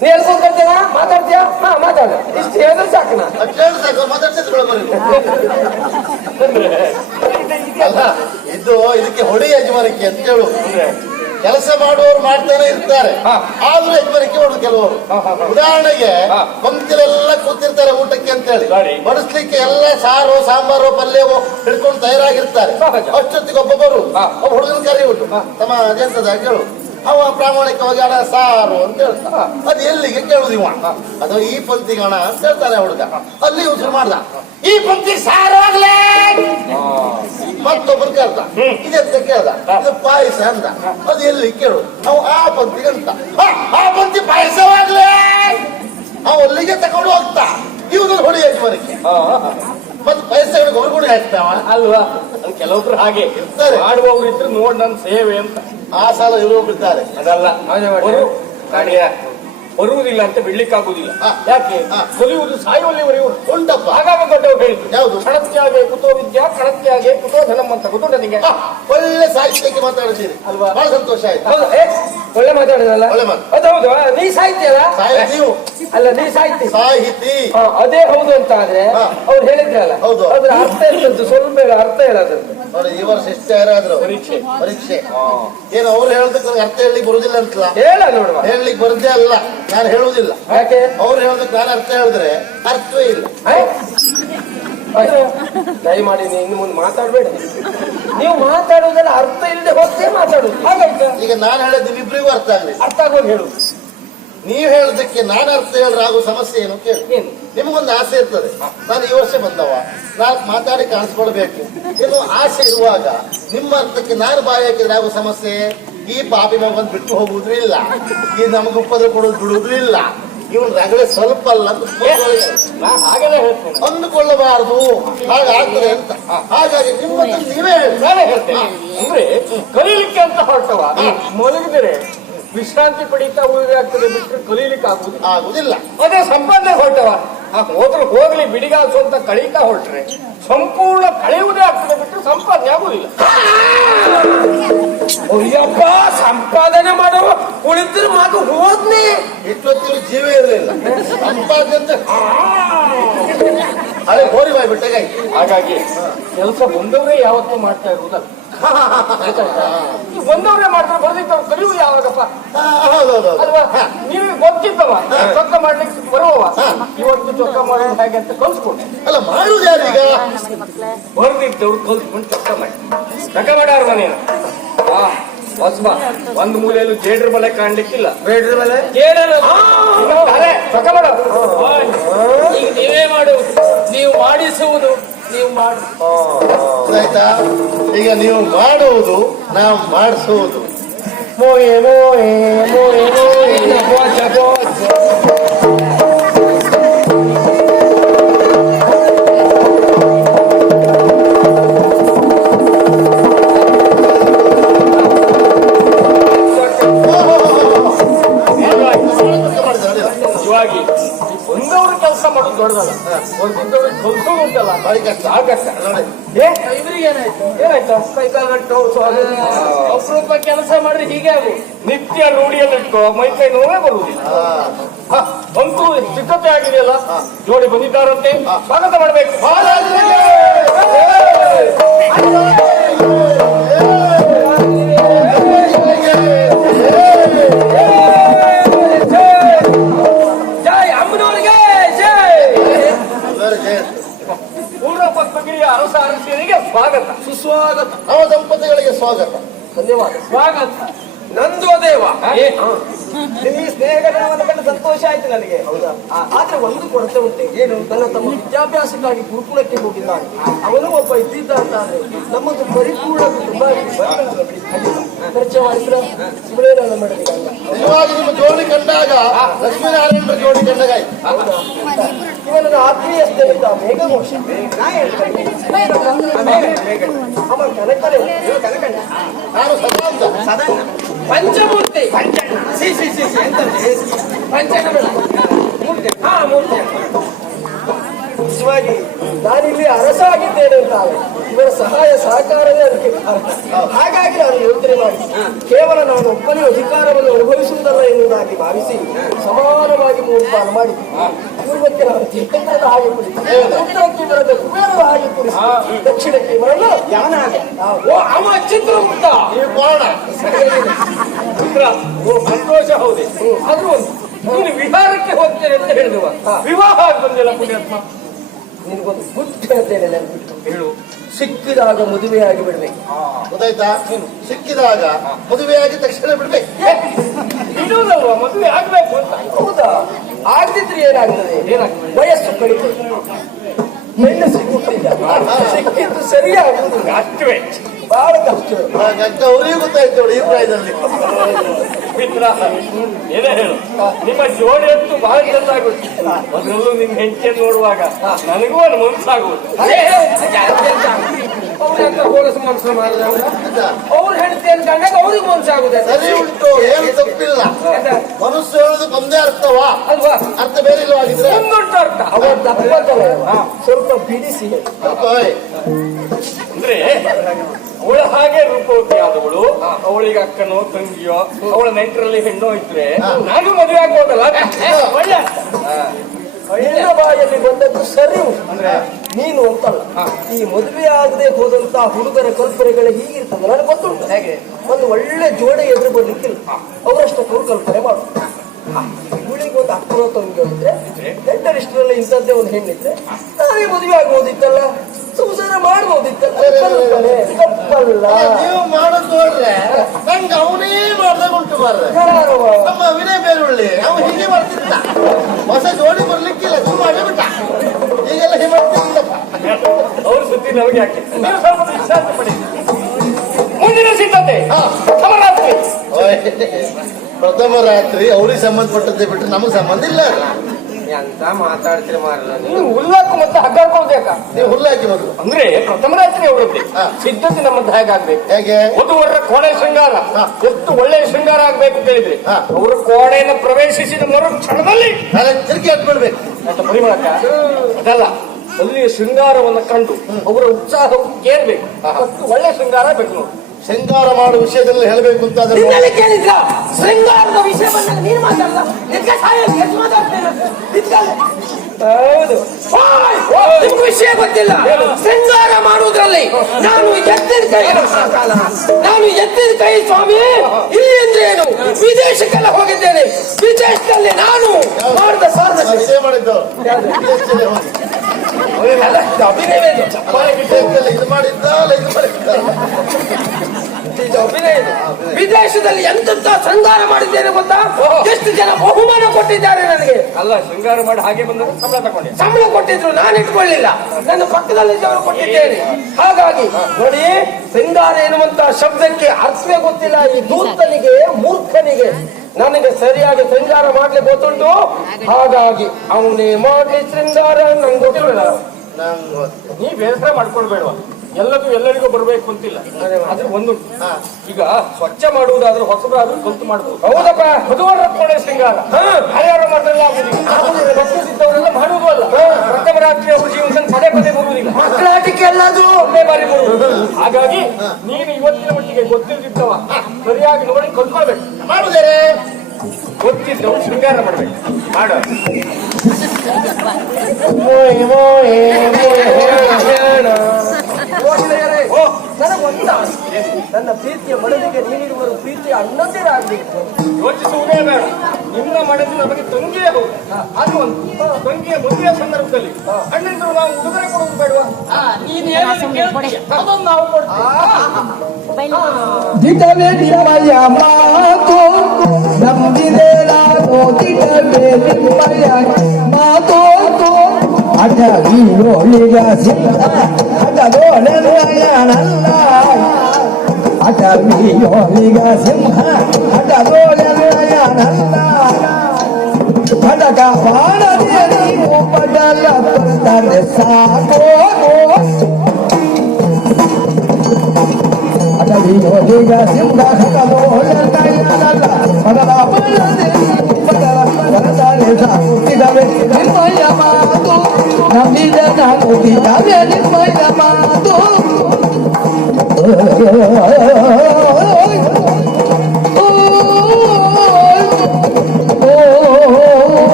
ನೀ ಹೇಳ್ಕೊಂಡ್ತೀನ ಮಾತಾಡ್ತೀಯ? ಮಾತಾಡ. ಇಷ್ಟು ಹೇಳಿದ್ರೆ ಸಾಕು. ಅಲ್ಲ, ಇದಕ್ಕೆ ಹೊಡಿ ಯಜಮಾನಿಕೆ ಅಂತ ಹೇಳು. ಕೆಲಸ ಮಾಡುವವರು ಮಾಡ್ತಾನೆ ಇರ್ತಾರೆ, ಆದ್ರೂ ಯಜಮಾನಿಕೆ ಮಾಡುದು ಕೆಲವರು. ಉದಾಹರಣೆಗೆ ಪಂಕ್ತಿಲೆಲ್ಲ ಕೂತಿರ್ತಾರೆ ಊಟಕ್ಕೆ ಅಂತ ಹೇಳಿ, ಬಡಿಸ್ಲಿಕ್ಕೆ ಎಲ್ಲ ಸಾರು ಸಾಂಬಾರು ಪಲ್ಯವೋ ಹಿಡ್ಕೊಂಡು ತಯಾರಾಗಿರ್ತಾರೆ. ಅಷ್ಟೊತ್ತಿಗೆ ಒಬ್ಬೊಬ್ಬರು ಒಬ್ಬ ಹುಡುಗನ ಕರೆಯುವುದು, ತಮ್ಮ ಅದೆಂತದ ಕೇಳು. ಅವ ಪ್ರಾಮಾಣಿಕವಾಗಿ ಹಣ ಸಾರು ಅಂತ ಹೇಳ್ತಾನ. ಅದು ಎಲ್ಲಿಗೆ ಕೇಳುದು ಇವ? ಅದು ಈ ಪಂಕ್ತಿಗೆ ಹಣ ಅಂತ ಹೇಳ್ತಾನೆ ಹುಡುಗ. ಅಲ್ಲಿ ಉಸಿರು ಮಾಡ್ದ, ಈ ಪಂಕ್ತಿ ಸಾರು ಆಗ್ಲೇ. ಮತ್ತೊಬ್ಬರು ಕೇಳ್ದ, ಇದೆಂತ ಕೇಳ್ದ, ಇದು ಪಾಯಸ ಅಂದ. ಅದು ಎಲ್ಲಿ ಕೇಳು? ಅವ ಆ ಪಂಕ್ತಿಗೆ ಅಂತ, ಆ ಪಂಕ್ತಿ ಪಾಯಸವಾಗ್ಲೇ. ಅವ ಅಲ್ಲಿಗೆ ತಗೊಂಡು ಹೋಗ್ತಾ. ಇವನು ಹೊಡಿ ಯಜಮಾನಿಕೆ. ಮತ್ತೆ ಪಾಯಸಗಳಿಗೆ ಹೊರಗುಡಿ ಹಾಕ್ತಾವ ಅಲ್ವಾ? ಕೆಲವೊಬ್ರು ಹಾಗೆ ಇರ್ತಾರೆ, ಮಾಡುವವ್ರು ಇದ್ರೆ ನೋಡ್ ನನ್ ಸೇವೆ ಅಂತ. ಆ ಸಾಲ ಇರೋಬಿಡ್ತಾರೆ. ಅದಲ್ಲ, ಬರುವುದಿಲ್ಲ ಅಂತ ಬಿಡ್ಲಿಕ್ಕಾಗುದಿಲ್ಲ. ಯಾಕೆ? ಕೊಲಿಯುವುದು ಸಾಯುವಲ್ಲಿವರೆಗೂ ಉಂಟಪ್ಪ. ಹಾಗಾಗಿ ದೊಡ್ಡವರು ಹೇಳಿದ್ರು, ಯಾವುದು? ಕಣತ್ಯಾಗೆ ಕುತೋ ವಿದ್ಯಾ ಕಣತ್ಯಾಗೆ ಕುತೋ ಧನಂ ಅಂತ. ಗೊತ್ತು ನನಗೆ. ಒಳ್ಳೆ ಸಾಹಿತ್ಯಕ್ಕೆ ಮಾತಾಡ್ತೀರಿ ಅಲ್ವಾ? ಬಹಳ ಸಂತೋಷ ಆಯ್ತು. ಒಳ್ಳೆ ಮಾತಾಡಿದಲ್ಲ? ಒಳ್ಳೆ ಮಾತು. ಅದೌದು. ನೀ ಸಾಹಿತ್ಯ ಅಲ್ಲ? ನೀವು ಅಲ್ಲ, ನೀ ಸಾಹಿತಿ. ಸಾಹಿತಿ ಅದೇ ಹೌದು ಅಂತ ಆದ್ರೆ ಅವ್ರು ಹೇಳಿದ್ರಲ್ಲ, ಹೌದು. ಅದ್ರ ಅರ್ಥ ಇರ್ತದ್ದು, ಸ್ವಲ್ಪ ಅರ್ಥ ಹೇಳೋದ್ರದ್ದು. ನೋಡಿ, ಈ ವರ್ಷ ಎಷ್ಟು ಯಾರಾದ್ರು ಪರೀಕ್ಷೆ ಏನು ಅವ್ರು ಹೇಳೋದಕ್ಕೆ ನನಗೆ ಅರ್ಥ ಹೇಳಲಿಕ್ಕೆ ಬರುದಿಲ್ಲ ಅಂತಲ್ಲ? ಹೇಳ ನೋಡುವ. ಹೇಳಲಿಕ್ಕೆ ಬರುದೇ ಅಲ್ಲ, ನಾನು ಹೇಳುವುದಿಲ್ಲ. ಯಾಕೆ? ಅವ್ರು ಹೇಳೋದಕ್ಕೆ ನಾನು ಅರ್ಥ ಹೇಳಿದ್ರೆ ಅರ್ಥವೇ ಇಲ್ಲ. ದಯಮಾಡಿ ಇನ್ನು ಮುಂದೆ ಮಾತಾಡ್ಬೇಡ. ನೀವು ಮಾತಾಡುವುದೆಲ್ಲ ಅರ್ಥ ಇಲ್ಲದೆ ಹೋಗ್ತೇ ಮಾತಾಡುದು. ಹಾಗಾಯ್ತು. ಈಗ ನಾನು ಹೇಳಿದ್ದು ನಿಮ್ಮಿಬ್ಬರಿಗೂ ಅರ್ಥ ಆಗಲಿ. ಅರ್ಥ ಆಗೋದು ಹೇಳುದು. ನೀವು ಹೇಳೋದಕ್ಕೆ ನಾನು ಅರ್ಥ ಹೇಳಿದ್ರೆ ಆಗೋ ಸಮಸ್ಯೆ ಏನು ಕೇಳಿ. ನಿಮಗೊಂದು ಆಸೆ ಇರ್ತದೆ, ನಾನು ಈ ವರ್ಷ ಬಂದವ, ನಾನು ಮಾತಾಡಿ ಕಾಣಿಸ್ಕೊಳ್ಬೇಕು ಏನೋ ಆಸೆ ಇರುವಾಗ ನಿಮ್ಮ ಅರ್ಥಕ್ಕೆ ನಾನು ಬಾಯಿ ಹಾಕಿದ್ರೆ ಆಗೋ ಸಮಸ್ಯೆ. ಈ ಪಾಪಿ ಮಗನ್ ಬಿಟ್ಟು ಹೋಗುವುದು ಇಲ್ಲ, ಈ ನಮಗೆ ಉಪದ್ರ ಕೊಡೋದು ಬಿಡುವುದು ಇಲ್ಲ. ಇವನ್ ರಗಳೆ ಸ್ವಲ್ಪ ಅಲ್ಲ ಅಂತ ಹಾಗೆಲ್ಲ ಹೇಳ್ತೇನೆ, ಅಂದುಕೊಳ್ಳಬಾರದು. ಹಾಗಾಗ್ತದೆ ಅಂತ. ಹಾಗಾಗಿ ನಿಮ್ಮ ನೀವೇ ಹೇಳ್ತೇನೆ. ಅಂದ್ರೆ ಕಲೀಲಿಕ್ಕೆ ಅಂತ ಹೊರಟವ ಮಲಗಿದರೆ ವಿಶ್ರಾಂತಿ ಪಡೀತಾ ಉಳಿದಾಗ್ತದೆ, ಬಿಟ್ಟರೆ ಕಲೀಲಿಕ್ಕೆ ಆಗುದಿಲ್ಲ. ಅದೇ ಸಂಪಾದನೆ ಹೊರಟವ ಹೋದ್ರೆ ಹೋಗ್ಲಿ ಬಿಡಿಗಾಸು ಅಂತ ಕಳೀತಾ ಹೊರಟ್ರೆ ಸಂಪೂರ್ಣ ಕಳೆಯುವುದೇ ಆಗ್ತದೆ, ಬಿಟ್ಟರೆ ಸಂಪಾದನೆ ಆಗುದಿಲ್ಲ. ಅಯ್ಯಪ್ಪ, ಸಂಪಾದನೆ ಮಾಡುವ ಉಳಿದ್ರೆ ಮಾತು ಹೋದ್ನಿ. ಇಷ್ಟೊತ್ತಿಗೆ ಜೀವ ಇರಲಿಲ್ಲ, ಸಂಪಾದನೆ ಅಂತ ಹಳೆ ಗೋರಿ ಬಾಯ್ಬಿಟ್ಟಾಗ. ಹಾಗಾಗಿ ಕೆಲಸ ಬಂದವರೇ ಯಾವತ್ತೂ ಮಾಡ್ತಾ ಇರುವುದಲ್ಲ. ಬಂದವರೇ ಮಾಡ್ತಾರೆ, ಬರೆದಿದ್ದವ್ರು ಕಲಿಯುವುದು ಯಾವಾಗಪ್ಪ? ಅಲ್ವಾ? ನೀವು ಗೊತ್ತಿದ್ದವ ಚೊಕ್ಕ ಮಾಡ್ಲಿಕ್ಕೆ ಬರುವವ, ಇವತ್ತು ಚೊಕ್ಕ ಮಾಡೋದು ಹೇಗೆ ಅಂತ ಕಲ್ಸ್ಕೊಂಡೆ. ಅಲ್ಲ, ಮಾಡುದು ಯಾರೀಗ? ಬರೆದಿದ್ದವ್ರು ಕಲ್ಸ್ಕೊಂಡು ಚೊಕ್ಕ ಮಾಡಿ ಚೊಕ್ಕ ಮಾಡಾರ ಮನೇನು. ಹೊಸಬ ಒಂದು ಮೂಲೆಯಲ್ಲೂ ಜೇಡ್ರ ಬಲೆ ಕಾಣ್ಲಿಕ್ಕಿಲ್ಲ. ಬೇಡ್ರ ಬಲೆ ಚೊಕ್ಕ ಮಾಡ. ಈಗ ನೀವೇ ಮಾಡುವುದು, ನೀವು ಮಾಡಿಸುವುದು, ನೀವು ಮಾಡು. ಆಯ್ತಾ? ಈಗ ನೀವು ಮಾಡುವುದು, ನಾವು ಮಾಡಿಸುವುದು. ಮೋಯೆ ಮೋಯೆ ಮೋಯೆ ಮೋಯೆ ಬೋಚ ಬೋಚ. ನಿಜವಾಗಿ ಬಂದವರು ಕೆಲಸ ಕೆಲಸ ಮಾಡೋದು ದೊಡ್ಡದಲ್ಲ, ಹೊರಗಿದ್ದವ್ರಿಗೆ ಕಲ್ಸೋದು ಉಂಟಲ್ಲ ಬಾರಿ ಕಷ್ಟ. ಆ ಕಷ್ಟ. ನೋಡಿ ಇವರಿಗೆ ಏನಾಯ್ತು? ಏನಾಯ್ತಾ? ಕೈಕಾಲು ಗಂಟು ಅಪರೂಪ ಕೆಲಸ ಮಾಡ್ರೆ ಹೀಗೆ ಆಗು. ನಿತ್ಯ ರೂಢಿಯಲ್ಲಿಟ್ಕೋ, ಮೈ ಕೈ ನೋವೇ ಬರುವುದಿಲ್ಲ. ಅಂತೂ ಸಿದ್ಧತೆ ಆಗಿದೆಯಲ್ಲ, ಜೋಡಿ ಬಂದಿದ್ದಾರಂತೆ, ಸ್ವಾಗತ ಮಾಡಬೇಕು. ಜೈ ಅಮ್ಮನವರಿಗೆ ಜೈ. ಬೇರೆ ಪದ್ಮಗಿರಿಯ ಅರಸ ಅರಸಿಯರಿಗೆ ಸ್ವಾಗತ, ಸುಸ್ವಾಗತ. ನವ ದಂಪತಿಗಳಿಗೆ ಸ್ವಾಗತ. ಧನ್ಯವಾದ. ಸ್ವಾಗತ. ನಂದು ದೇವ. ನಿಮ್ಮ ಈ ಸ್ನೇಹಗಳನ್ನು ಕಂಡು ಸಂತೋಷ ಆಯ್ತು ನನಗೆ. ಆದ್ರೆ ಒಂದು ಕೊರತೆ ಉಂಟು. ಏನು? ನನ್ನ ತಮ್ಮ ವಿದ್ಯಾಭ್ಯಾಸಕ್ಕಾಗಿ ಗುರುಕುಲಕ್ಕೆ ಹೋಗಿದ್ದಾನೆ. ಅವನು ಒಬ್ಬ ಇದ್ದಿದ್ದ ಅಂತ ಆದ್ರೆ ನಮ್ಮದು ಪರಿಪೂರ್ಣ ಕುಟುಂಬ ಪರಿಚಯ ಮಾಡಿದ್ರ ಸುಮ್ಮನೆ ನಾನು ಮಾಡಿದ. ನಿಜವಾಗಿ ನಿಮ್ಮ ಜೋಡಿ ಕಂಡಾಗ ಲಕ್ಷ್ಮೀನಾರಾಯಣರ ಜೋಡಿ ಕಂಡಾಗ ಆಯ್ತು. ಇವನನ್ನು ಆತ್ಮೀಯ ಸ್ನೇಹಿತ ಮೇಘಘೋಷ. ಅವ ಕನಕನೇ. ನಾನು ಸದಾಂತ ಪಂಚಮೂರ್ತಿ. ಮೂರ್ತಿ. ನಿಜವಾಗಿ ನಾನಿಲ್ಲಿ ಅರಸ ಆಗಿದ್ದೇನೆ ಅಂತ ಇವರ ಸಹಾಯ ಸಹಕಾರವೇ ಅದಕ್ಕೆ ಕಾರಣ. ಹಾಗಾಗಿ ನಾನು ಯೋಚನೆ ಮಾಡಿ ಕೇವಲ ನಾನು ಒಬ್ಬನೇ ಅಧಿಕಾರವನ್ನು ಅನುಭವಿಸುವುದಲ್ಲ ಎನ್ನುವುದಾಗಿ ಭಾವಿಸಿ ಸಮಾನವಾಗಿ 3 ಪಾಲು ಮಾಡಿ ಪೂರ್ವಕ್ಕೆ ನಾನು ಜಿತೇಂದ್ರದ ಹಾಗೆ ಕುರಿತು, ಉತ್ತರಕ್ಕೆ ಬರದ ಕುಬೇರದ ಹಾಗೆ ಕುರಿತು, ದಕ್ಷಿಣಕ್ಕೆ ಬರಲು ಜ್ಞಾನ ಹಾಗೆ ಅವ ಚಿತ್ರಗುಪ್ತ. ಈ ಬಾಣ ಪುತ್ರ, ಸಂತೋಷ ಹೌದೇ. ಆದ್ರೂ ಒಂದು ನೀನು ವಿಹಾರಕ್ಕೆ ಹೋಗ್ತೇನೆ ಅಂತ ಹೇಳಿದವ, ವಿವಾಹ ಆಗಿ ಬಂದಿಲ್ಲ ಪುಣ್ಯಾತ್ಮ. ನಿನಗೊಂದು ಗುಟ್ಟು ಹೇಳ್ತೇನೆ. ನಾನು ಬಿಟ್ಟು ಹೇಳು. ಸಿಕ್ಕಿದಾಗ ಮದುವೆಯಾಗಿ ಬಿಡ್ಬೇಕು. ಗೊತ್ತಾಯ್ತಾ? ಸಿಕ್ಕಿದಾಗ ಮದುವೆಯಾಗಿ ತಕ್ಷಣ ಬಿಡ್ಬೇಕು. ಇಡುವುದಲ್ವಾ ಮದುವೆ ಆಗ್ಬೇಕು ಅಂತ. ಹೌದಾ? ಆಗದಿದ್ರೆ ಏನಾಗ್ತದೆ? ಏನಾಗ್ತದೆ? ವಯಸ್ಸು ಕಡಿಮೆ, ಹೆಣ್ಣು ಸಿಗುತ್ತಿಲ್ಲ, ಸಿಕ್ಕಿದ್ದು ಸರಿಯಾಗುವುದಿಲ್ಲ. ಅಷ್ಟವೇ. ಬಹಳ ಕಷ್ಟ. ಗಂಗ ಅವರಿಗೂ ಗೊತ್ತಾಯ್ತು ನೋಡಿ ಈ ಪ್ರಾಯದಲ್ಲಿ. ಮಿತ್ರ, ಏನೇ ಹೇಳು, ನಿಮ್ಮ ಜೋಡಿ ಅಂತೂ ಬಹಳ ಚೆಂದಾಗುತ್ತೆ. ಅದರಲ್ಲೂ ನಿಮ್ ಹೆಂಡತಿಯನ್ನು ನೋಡುವಾಗ ನನಗೂ ಒಂದು ಮನಸ್ಸಾಗುವುದು. ಅವ್ರಂತ ಹೋಲಸ ಮನಸ್ಸು ಮಾಡಿದ್ರೆ ಅವ್ರು ಹೆಂಡತಿ ಅನ್ಕೊಂಡಾಗ ಅವ್ರಿಗೆ ಮನಸ್ಸಾಗುದೆ. ಸರಿ ಉಂಟು, ಏನು ತಪ್ಪಿಲ್ಲ. ಮನಸ್ಸು ಹೇಳೋದಕ್ಕೆ ಒಂದೇ ಅರ್ಥವಾ? ಅಲ್ವಾ? ಅರ್ಥ ಬೇರೆ ಇಲ್ಲವಾಗಿದ್ರೆ ಒಂದೊಂದು ಅರ್ಥ. ಅವರ ದಪ್ಪತ್ತಲ್ಲ, ಸ್ವಲ್ಪ ಬಿಡಿಸಿ. ಓಯ್, ಅಂದ್ರೆ ಅವಳ ಹಾಗೆ ರೂಪವತಿ ಆದವಳು, ಅವಳಿಗೆ ಅಕ್ಕನೋ ತಂಗಿಯೋ ಅವಳ ನೆಂಟರಲ್ಲಿ ಹೆಣ್ಣೋ ಇದ್ರೆ ನಾನು ಮದುವೆ ಆಗ್ಬೋದಲ್ಲ. ಒಳ್ಳೆ ನಿನ್ನ ಬಾಯಲ್ಲಿ ಬಂದದ್ದು ಸರಿ ಉಂಟು. ಅಂದ್ರೆ ನೀನು ಅಂತಲ್ಲ, ಈ ಮದುವೆ ಆಗದೆ ಹೋದಂತಹ ಹುಡುಗರ ಕಲ್ಪನೆಗಳು ಹೀಗಿರ್ತದೆ. ನನಗೆ ಗೊತ್ತುಂಟು. ಹೇಗೆ? ಒಂದು ಒಳ್ಳೆ ಜೋಡಿ ಎದುರು ಬರ್ಲಿಕ್ಕಿಲ್ಲ, ಅವರಷ್ಟಕ್ಕೂ ಕಲ್ಪನೆ ಮಾಡು. ಇವಳಿಗೆ ಒಂದು ಅಕ್ಕನೋ ತಂಗಿಯೋ ಇದ್ರೆ, ನೆಂಟರಿಷ್ಟರಲ್ಲಿ ಇಂಥದ್ದೇ ಒಂದು ಹೆಣ್ಣಿದ್ರೆ ನಾವೇ ಮದುವೆ ಆಗ್ಬೋದಿತ್ತಲ್ಲ, ಸಂಸಾರ ಮಾಡ್ಬೋದಿತ್ತಲ್ಲ. ಕಲ್ಪನೆ ತಪ್ಪಲ್ಲ. ನೀವು ಮಾಡೋದು ನೋಡ್ರೆ ನಂಗೆ ಅವನೇ ಮಾಡ್ದಾಗ ಉಂಟು ಮಾರ್ರೆ. ಯಾರವ? ನಮ್ಮ ವಿನಯ ಬೇರುಳ್ಳಿ ಅವ ಹೀಗೆ ಮಾಡ್ತಿದ್ದ. ಹೊಸ ಜೋಡಿ ಬರ್ಲಿಕ್ಕಿಲ್ಲ, ಸುಮ್ಮ ಬಿಟ್ಟ. ಈಗೆಲ್ಲ ಹೀಗೆ ಮಾಡ್ತಿದ್ದಪ್ಪ. ಅವ್ರ ಸುದ್ದಿ ನಮಗೆ ಯಾಕೆ? ನೀವು ಸ್ವಲ್ಪ ವಿಶ್ರಾಂತಿ ಪಡಿ. ಮುಂದಿನ ಸಿದ್ಧತೆ ಸಮರಾತ್ರಿ. ಓಯ್, ಪ್ರಥಮ ರಾತ್ರಿ ಅವ್ರಿಗೆ ಸಂಬಂಧಪಟ್ಟದ್ದೇ ಬಿಟ್ಟು ನಮಗೆ ಸಂಬಂಧ ಇಲ್ಲ. ಎಂತ ಮಾತಾಡ್ತೀರಿ ಮಾರಲ್ಲ ನೀವು. ನೀವು ಉಲ್ಲಾಕು ಮತ್ತೆ ಹಗ್ಗಾಡ್ಕೊಳ್ಬೇಕ. ನೀವು ಹುಲ್ಲಾಕಿ ಮೊದಲು. ಅಂದ್ರೆ ಪ್ರಥಮ ರಾತ್ರಿ ಅವರದ್ದೇ ಸಿದ್ಧತೆ ನಮ್ಮದು ಹೇಗಾಗ್ಬೇಕು? ಹೇಗೆ? ವಧುವರರ ಕೋಣೆ ಶೃಂಗಾರ ಎಷ್ಟು ಒಳ್ಳೆಯ ಶೃಂಗಾರ ಆಗ್ಬೇಕು ಅಂತ ಹೇಳಿದ್ರೆ ಅವರು ಕೋಣೆಯನ್ನು ಪ್ರವೇಶಿಸಿದ ಮರು ಕ್ಷಣದಲ್ಲಿ ತಿರುಗಿ ಹತ್ಬಿಡ್ಬೇಕು. ಅಂತ ಪರಿಮಳಕ ಅದಲ್ಲ, ಅಲ್ಲಿಯ ಶೃಂಗಾರವನ್ನು ಕಂಡು ಅವರ ಉತ್ಸಾಹವನ್ನು ಕೇಳ್ಬೇಕು. ಅಷ್ಟು ಒಳ್ಳೆ ಶೃಂಗಾರ ಬೇಕು ನೋಡಿ. ಶೃಂಗಾರ ಮಾಡುವ ವಿಷಯದಲ್ಲಿ ಹೇಳಬೇಕು ಅಂತ ಆದ್ರೆ ನಿನ್ನಲ್ಲಿ ಕೇಳಿದ್ರ ಶೃಂಗಾರದ ವಿಷಯ ಬಂದಾಗ ನೀನು ಮಾತಾಡಲ್ಲ. ನಿತ್ಕ ಸಾಯಲ್ಲಿ ಎಷ್ಟು ಮಾತಾಡ್ತೇನೆ? ಹೌದು. ನಿಮ್ಗೆ ವಿಷಯ ಗೊತ್ತಿಲ್ಲ. ಶೃಂಗಾರ ಮಾಡುವುದ್ರಲ್ಲಿ ನಾನು ಎತ್ತಿದ ಕೈ ಸ್ವಾಮಿ. ಇಲ್ಲಿ ಅಂದ್ರೆ ಏನು? ವಿದೇಶಕ್ಕೆಲ್ಲ ಹೋಗಿದ್ದೇನೆ. ವಿದೇಶದಲ್ಲಿ ನಾನು ಮಾಡಿದ ಸಾಧನೆ ಇದೇ ಮಾಡಿದ್ದು. ಅಭಿನಯವೇ ಇದು. ಇದು ಮಾಡಿದ್ದ ಅಲ್ಲ ಇದು ಮಾಡಿದ್ದ. ಇದು ಅಭಿನಯ ಇದು. ವಿದೇಶದಲ್ಲಿ ಎಂತೆಂತ ಶೃಂಗಾರ ಮಾಡಿದ್ದೇನೆ ಗೊತ್ತಾ? ಎಷ್ಟು ಜನ ಬಹುಮಾನ ಕೊಟ್ಟಿದ್ದಾರೆ ನನಗೆ. ಅಲ್ಲ, ಶೃಂಗಾರ ಮಾಡಿ ಹಾಗೆ ಬಂದಾಗ ಸಂಬಳ ತಗೊಂಡೆ. ಸಂಬಳ ಕೊಟ್ಟಿದ್ರು, ನಾನು ಇಟ್ಕೊಳ್ಳಿಲ್ಲ. ನನ್ನ ಪಕ್ಕದಲ್ಲಿದ್ದವರು ಕೊಟ್ಟಿದ್ದೇನೆ. ಹಾಗಾಗಿ ನೋಡಿ, ಶೃಂಗಾರ ಎನ್ನುವಂತ ಶಬ್ದಕ್ಕೆ ಅರ್ಥವೇ ಗೊತ್ತಿಲ್ಲ ಈ ದೂತನಿಗೆ, ಮೂರ್ಖನಿಗೆ. ನನಗೆ ಸರಿಯಾಗಿ ಶೃಂಗಾರ ಮಾಡ್ಲಿಕ್ಕೆ ಗೊತ್ತುಂಟು. ಹಾಗಾಗಿ ಅವನೇ ಮಾಡ್ಲಿ ಶೃಂಗಾರ ನಂಗೆ ಗೊತ್ತಿಲ್ಲ. ನೀ ಬೇಸರ ಮಾಡ್ಕೊಳ್ಬೇಡವ. ಎಲ್ಲದೂ ಎಲ್ಲರಿಗೂ ಬರಬೇಕು ಅಂತಿಲ್ಲ. ಆದ್ರೆ ಒಂದು ಈಗ ಸ್ವಚ್ಛ ಮಾಡುವುದಾದ್ರೂ ಹೊಸಬರಾದ್ರೂ ಗೊತ್ತು ಮಾಡಬಹುದು. ಹೌದಪ್ಪ. ವಧುವರರ ಕೋಣೆ ಶೃಂಗಾರ ಯಾರ್ಯಾರು ಮಾಡ್ರಲ್ಲ ಆಗುದಿಲ್ಲ. ಭಕ್ತಿಸಿದ್ದವರೆಲ್ಲ ಮಾಡುವುದಲ್ಲ. ಮಕ್ಕಳಾಟಿಕೆ ಅವ್ರ ಜೀವನದಲ್ಲಿ ಪದೇ ಪದೇ ಬರುವುದಿಲ್ಲ. ಮಕ್ಕಳಾಟಿಕೆ ಅಲ್ಲ ಅದು. ಒಳ್ಳೆ ಬಾರಿ ಬರುವುದು. ಹಾಗಾಗಿ ನೀನು ಇವತ್ತಿನ ಮಟ್ಟಿಗೆ ಗೊತ್ತಿಲ್ದಿದ್ದವ ಸರಿಯಾಗಿ ನೋಡಿ ಕಲ್ತ್ಕೊಳ್ಬೇಕು. ಮಾಡುದೇರೆ ಗೊತ್ತಿದ್ದವು ಶೃಂಗಾರ ಮಾಡ್ಬೇಕು. ಮಾಡು. ನನಗೊಂದ ನನ್ನ ಪ್ರೀತಿಯ ಮಡದಿಗೆ ನೀನಿರುವ ಪ್ರೀತಿಯ ಅಣ್ಣಂದಿರ ಆಗ್ಬೇಕು. ಯೋಚಿಸುವುದೇ ಬೇಡ. ನಿನ್ನ ಮಡದಿ ನಮಗೆ ತಂಗಿಯೇ ಹೌದು. ಅದು ಒಂದು ತಂಗಿಯ ಮದುವೆಯ ಸಂದರ್ಭದಲ್ಲಿ ಅಣ್ಣಂದಿರು ನಾವು ಉಡುಗೊರೆ ಕೊಡೋದು ಬೇಡವಾ? ನೀನು ಏನಾದ್ರು ಕೇಳ್ತೀಯ ಅದನ್ನು ನಾವು ಕೊಡ್ತೀವಿ. ದಿಟವೇ ನಿಮ್ಮಯ ಮಾತು ನಂಬಿದೆ ನಾನು ದಿಟವೇ ನಿಮ್ಮಯ ಮಾತು ಅಟವಿಯೊಳಿಗ ಸಿದ್ಧ ಅಟದೋಳೆನ್ನಯನಲ್ಲ ಅಟವಿಯೊಳಿಗ ಸಿಂಹ ಅಟದೋಳೆನ್ನಯನಲ್ಲ ಪಡಕ ಬಾಣದೆ ನೀವು ಪಡಲ ತಂದರೆ ಸಾಕೋ ಅಟವಿಯೊಳಿಗ ಸಿಂಹ ಅಟದೋಳೆನ್ನಯನಲ್ಲ ಪಡಲ ಬಾಣದೆ ನೀವು ಪಡಲ ತಂದರೆ ಸಾಕೋ ದಿಟವೇ ನಿಮ್ಮಯ ಮಾತು ನಂಬಿದ ನಾನು ದಿಟವೇ ನಿಮ್ಮಯ ಮಾತು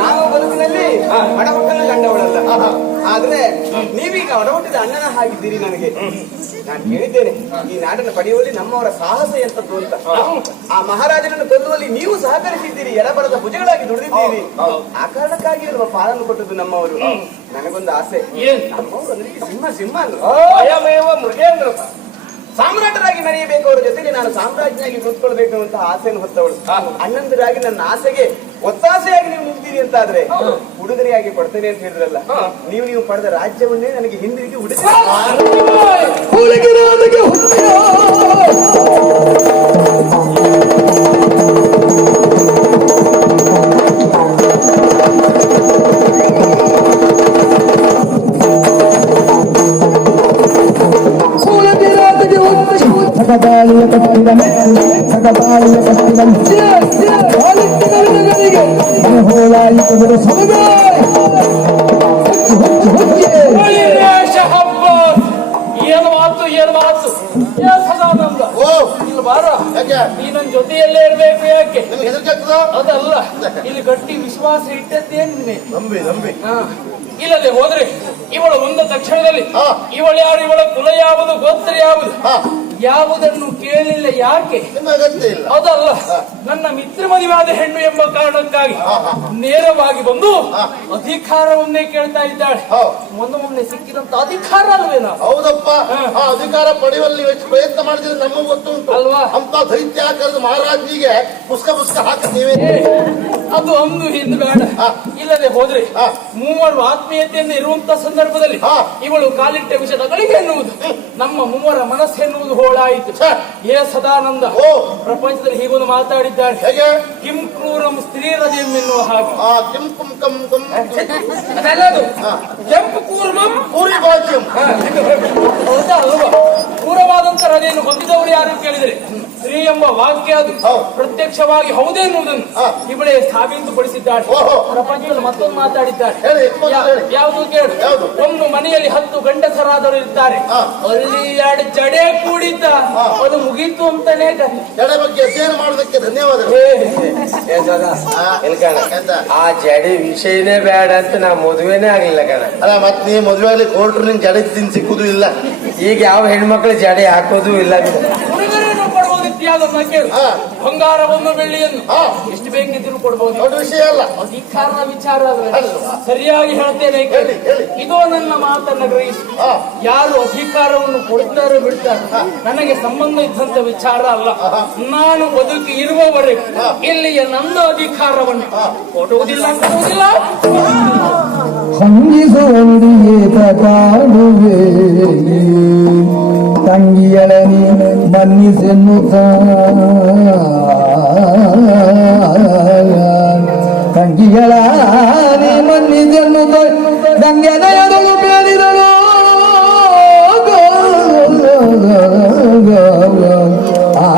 ನಾನು ಬದುಕಿನಲ್ಲಿ ಒಡಹುಟ್ಟನ ಗಂಡವಳಲ್ಲ. ಆದ್ರೆ ನೀವೀಗ ಒಡಹುಟ್ಟಿದ ಅಣ್ಣನ ಹಾಗಿದ್ದೀರಿ. ನನಗೆ ನಾನು ಕೇಳಿದ್ದೇನೆ ಈ ನಾಡನ್ನು ಪಡೆಯುವಲ್ಲಿ ನಮ್ಮವರ ಸಾಹಸ ಎಂತದ್ದು ಅಂತ. ಆ ಮಹಾರಾಜನನ್ನು ಕೊಲ್ಲುವಲ್ಲಿ ನೀವು ಸಹಕರಿಸಿದ್ದೀರಿ, ಎಡಬರದ ಭುಜಗಳಾಗಿ ದುಡಿದಿದ್ದೀರಿ. ಆ ಕಾರಣಕ್ಕಾಗಿ ನಮ್ಮ ಪಾಲನ್ನು ಕೊಟ್ಟದ್ದು ನಮ್ಮವರು. ನನಗೊಂದು ಆಸೆ, ನಮ್ಮವರು ಅಂದ್ರೆ ಸಿಂಹ ಸಿಂಹ ಅಯಮೇವ ಮೃಗೇಂದ್ರ ಸಾಮ್ರಾಟರಾಗಿ ಮೆರೆಯಬೇಕು. ಅವರ ಜೊತೆಗೆ ನಾನು ಸಾಮ್ರಾಜ್ಞಿಯಾಗಿ ಕೂತ್ಕೊಳ್ಬೇಕು ಅಂತ ಆಸೆಯನ್ನು ಹೊತ್ತವಳು. ಅಣ್ಣಂದಿರಾಗಿ ನನ್ನ ಆಸೆಗೆ ಒತ್ತಾಸೆಯಾಗಿ ನೀವು ನಿಲ್ತೀರಿ ಅಂತ ಆದ್ರೆ ಉಡುಗೊರೆಯಾಗಿ ಕೊಡ್ತೇನೆ ಅಂತ ಹೇಳಿದ್ರಲ್ಲ, ನೀವು ಪಡೆದ ರಾಜ್ಯವನ್ನೇ ನನಗೆ ಹಿಂದಿರುಗಿ ಉಡುಗೊರೆ. ಸಕದಾಳಿಯ ಕಟ್ಟಿದ ಸಕದಾಳಿಯ ಕಟ್ಟಿದ ಹೋಲಾಯಿತು ಸಮುದಾಯ ಏನು ಮಾತು ಏನು ಮಾತು. ಸದಾನಂದ ಇಲ್ಲಿ ಬಾರ. ನೀ ನನ್ನ ಜೊತೆಯಲ್ಲೇ ಇರ್ಬೇಕು. ಯಾಕೆ ನಿಮ್ಗೆ ಹೆದರಿಕೆ ಆಗ್ತದ? ಅದಲ್ಲ, ಇಲ್ಲಿ ಗಟ್ಟಿ ವಿಶ್ವಾಸ ಇಟ್ಟದ್ದೇನೆ. ನಂಬಿ ನಂಬಿ ಇಲ್ಲದೆ ಹೋದ್ರೆ ಇವಳ ಒಂದು ತಕ್ಷಣದಲ್ಲಿ ಇವಳು ಯಾರು, ಇವಳ ಕುಲ ಯಾವುದು, ಗೋತ್ರ ಯಾವುದು, ಯಾವುದನ್ನು ಕೇಳಿಲ್ಲ. ಯಾಕೆ? ನಿಮ್ಮ ಅಗತ್ಯ ಇಲ್ಲ. ಅದಲ್ಲ, ನನ್ನ ಮಿತ್ರ ಮದುವಾದ ಹೆಣ್ಣು ಎಂಬ ಕಾರಣಕ್ಕಾಗಿ ನೇರವಾಗಿ ಬಂದು ಅಧಿಕಾರವನ್ನೇ ಕೇಳ್ತಾ ಇದ್ದಾಳೆ. ಮೊನ್ನೆ ಸಿಕ್ಕಿದಂತ ಅಧಿಕಾರ ಅಲ್ವೇನಾ? ಹೌದಪ್ಪ. ಆ ಅಧಿಕಾರ ಪಡೆಯುವಲ್ಲಿ ಎಷ್ಟು ಪ್ರಯತ್ನ ಮಾಡಿದ್ರೆ ನಮಗೂ ಗೊತ್ತುಂಟು ಅಲ್ವಾ? ಅಂತ ದೈತ್ಯ ಹಾಕದ ಮಹಾರಾಜನಿಗೆ ಪುಸ್ತಕ ಹಾಕುತ್ತೇವೆ. ಅದು ಅಂದು ಹಿಂದು ಬೇಡ. ಇಲ್ಲದೆ ಹೋದ್ರೆ ಮೂವರು ಆತ್ಮೀಯತೆಯಿಂದ ಇರುವಂತ ಸಂದರ್ಭದಲ್ಲಿ ಇವಳು ಕಾಲಿಟ್ಟ ವಿಷಯಗಳಿಗೆ ಎನ್ನುವುದು ನಮ್ಮ ಮೂವರ ಮನಸ್ಸು ಎನ್ನುವುದು ಹೋಳಾಯಿತು. ಏ ಸದಾನಂದ, ಪ್ರಪಂಚದಲ್ಲಿ ಹೀಗೊಂದು ಮಾತಾಡಿದ್ದಾರೆ, ಹೇಗೆ? ಕಿಂ ಕ್ರೂರಂ ಸ್ತ್ರೀರಜಂ ಎನ್ನುವ ಹಾಗೆ. ಕಿಂ ಕುಂ ಕಂ ಕಂ ಅದಲ್ಲದು ಕೆಂಪು ಕೂರ್ಮಂ ಪೂರಿ ಬಾಜ್ಯಂ. ಹೌದಾ ಅಲ್ವಾ? ಕ್ರೂರವಾದಂತ ಹೃದಯನ್ನು ಹೊಂದಿದವರು ಯಾರು ಕೇಳಿದರೆ ಸ್ತ್ರೀ ಎಂಬ ವಾಕ್ಯ ಅದು ಪ್ರತ್ಯಕ್ಷವಾಗಿ ಹೌದೆನ್ನುವುದನ್ನು ಇವಳೇ ಸಾಬೀತುಪಡಿಸಿದ್ದಾಳೆ. ಪ್ರಪಂಚದಲ್ಲಿ ಮತ್ತೊಂದು ಮಾತಾಡಿದ್ದಾರೆ. ಯಾವುದು ಕೇಳು? ಒಂದು ಮನೆಯಲ್ಲಿ 10 ಗಂಡಸರಾದರು ಇರ್ತಾರೆ, ಅಲ್ಲಿ 2 ಜಡೆ ಕೂಡಿದ್ದ ಅದು ಮುಗೀತು ಅಂತಾನೆ ಕಥೆ. ಜಡೆ ಬಗ್ಗೆ ಅಧ್ಯಯನ ಮಾಡೋದಕ್ಕೆ ಧನ್ಯವಾದಗಳು. ಆ ಜಡೆ ವಿಷಯನೇ ಬೇಡ ಅಂತ ನಾ ಮದುವೆನೇ ಆಗ್ಲಿಲ್ಲ ಕಣ. ಅಲ್ಲ, ಮತ್ ನೀ ಮದುವೆಯಲ್ಲಿ ಕೋರ್ಟ್ರು ನಿನ್ ಜಡೆ ತಿನ್ ಸಿಕ್ಕುದು ಇಲ್ಲ. ಈಗ ಯಾವ ಹೆಣ್ಮಕ್ಳು ಜಡೆ ಹಾಕೋದು ಇಲ್ಲ. ಉಡುಗೊರೆಯನ್ನು ಕೊಡುವುದು ಇತ್ಯಾದನ್ನ ಕೇಳು. ಬಂಗಾರವನ್ನು ಬೆಳ್ಳಿಯನ್ನು ಎಷ್ಟು ಬೇಕಿದ್ರು ಕೊಡಬಹುದು. ದೊಡ್ಡ ವಿಷಯ ಅಲ್ಲ, ಅಧಿಕಾರದ ವಿಚಾರ ಸರಿಯಾಗಿ ಹೇಳ್ತೇನೆ ಕೇಳಿ. ಇದೋ ನನ್ನ ಮಾತನ್ನ ಗ್ರಹಿಸಿ. ಯಾರು ಅಧಿಕಾರವನ್ನು ಕೊಡ್ತಾರೋ ಬಿಡ್ತಾರೆ ನನಗೆ ಸಂಬಂಧ ಇದ್ದಂತ ವಿಚಾರ ಅಲ್ಲ. ನಾನು ಬದುಕಿ ಇರುವವರೆಗೂ ಇಲ್ಲಿಯ ನನ್ನ ಅಧಿಕಾರವನ್ನು ಕೊಡುವುದಿಲ್ಲ ಕೊಡುವುದಿಲ್ಲ. ಹೊಂದಿಸುವಂದಿಗೆ ಕಾಣುವೆ ತಂಗಿಯಳನಿ ಮನ್ನಿಸೆನ್ನುತ್ತ ತಂಗಿಯಳನಿ ಮನ್ನಿಸೆನ್ನುತ್ತ ಗಂಗೆದಯದಳು ಬೇಡಿದಳು ಆ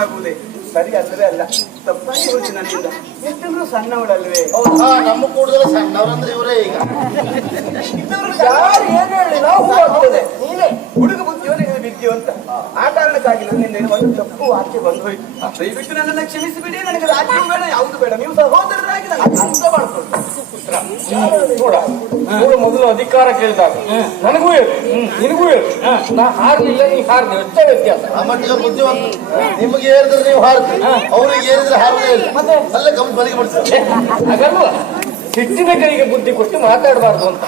ದೊಡ್ಡವಳಾಗುವುದೇ ಸರಿ ಅಲ್ಲವೇ ಅಲ್ಲ. ತಪ್ಪಾಗಿ ಹೋಯ್ತು ನನ್ನಿಂದ. ಎಷ್ಟಂದ್ರೂ ಸಣ್ಣವಳಲ್ವೇ? ನಮ್ಮ ಕೂಡದಲ್ಲ ಸಣ್ಣವ್ರಂದ್ರೆ ಇವರೇ ಈಗ. ಯಾರು ಏನ್ ಹೇಳಿ ನಾವು ಆಗ್ತದೆ ನೀನೇ ಹುಡುಗ ಬುದ್ಧಿಯವನಿಗೆ ಬಿದ್ದಿಯೋ ಅಂತ. ಆ ಕಾರಣಕ್ಕಾಗಿ ನನ್ನಿಂದ ಒಂದು ತಪ್ಪು ವಾಕ್ಯ ಬಂದು ಹೋಯ್ತು. ದಯವಿಟ್ಟು ನನ್ನನ್ನು ಕ್ಷಮಿಸಿಬಿಡಿ. ನನಗೆ ರಾಜ್ಯ ಬೇಡ, ಯಾವುದು ಬೇಡ. ನೀವು ಸಹೋದರರಾಗಿ ನನಗೆ ಅರ್ಥ ಮಾಡ್ಕೊಂಡು ನೋಡ ಇವರು ಮೊದಲು ಅಧಿಕಾರ ಕೇಳಿದಾಗ ನನಗೂ ಹೇಳು ನಿನಗೂ ಹೇಳು. ನಾ ಹಾರ್ಲಿಲ್ಲ ನೀ ಹಾರ್ದೆ ಅಷ್ಟೇ ವ್ಯತ್ಯಾಸ. ಆ ಮಟ್ಟಿಗೆ ಅವ್ರು ಬುದ್ಧಿವಂತ. ನಿಮಗೆ ಏರಿದ್ರೆ ನೀವು ಹಾರ್ತೀರಿ, ಅವ್ರಿಗೆ ಏರಿದ್ರೆ ಹಾರದೇ ಇಲ್ಲ. ಅಲ್ಲೇ ಗಮನ ಬಲಿಗೆ ಬಿಡ್ತಾರೆ. ಹಾಗಲ್ವ ಸಿಟ್ಟಿನ ಕೈಗೆ ಬುದ್ಧಿ ಕೊಟ್ಟು ಮಾತಾಡಬಾರ್ದು ಅಂತ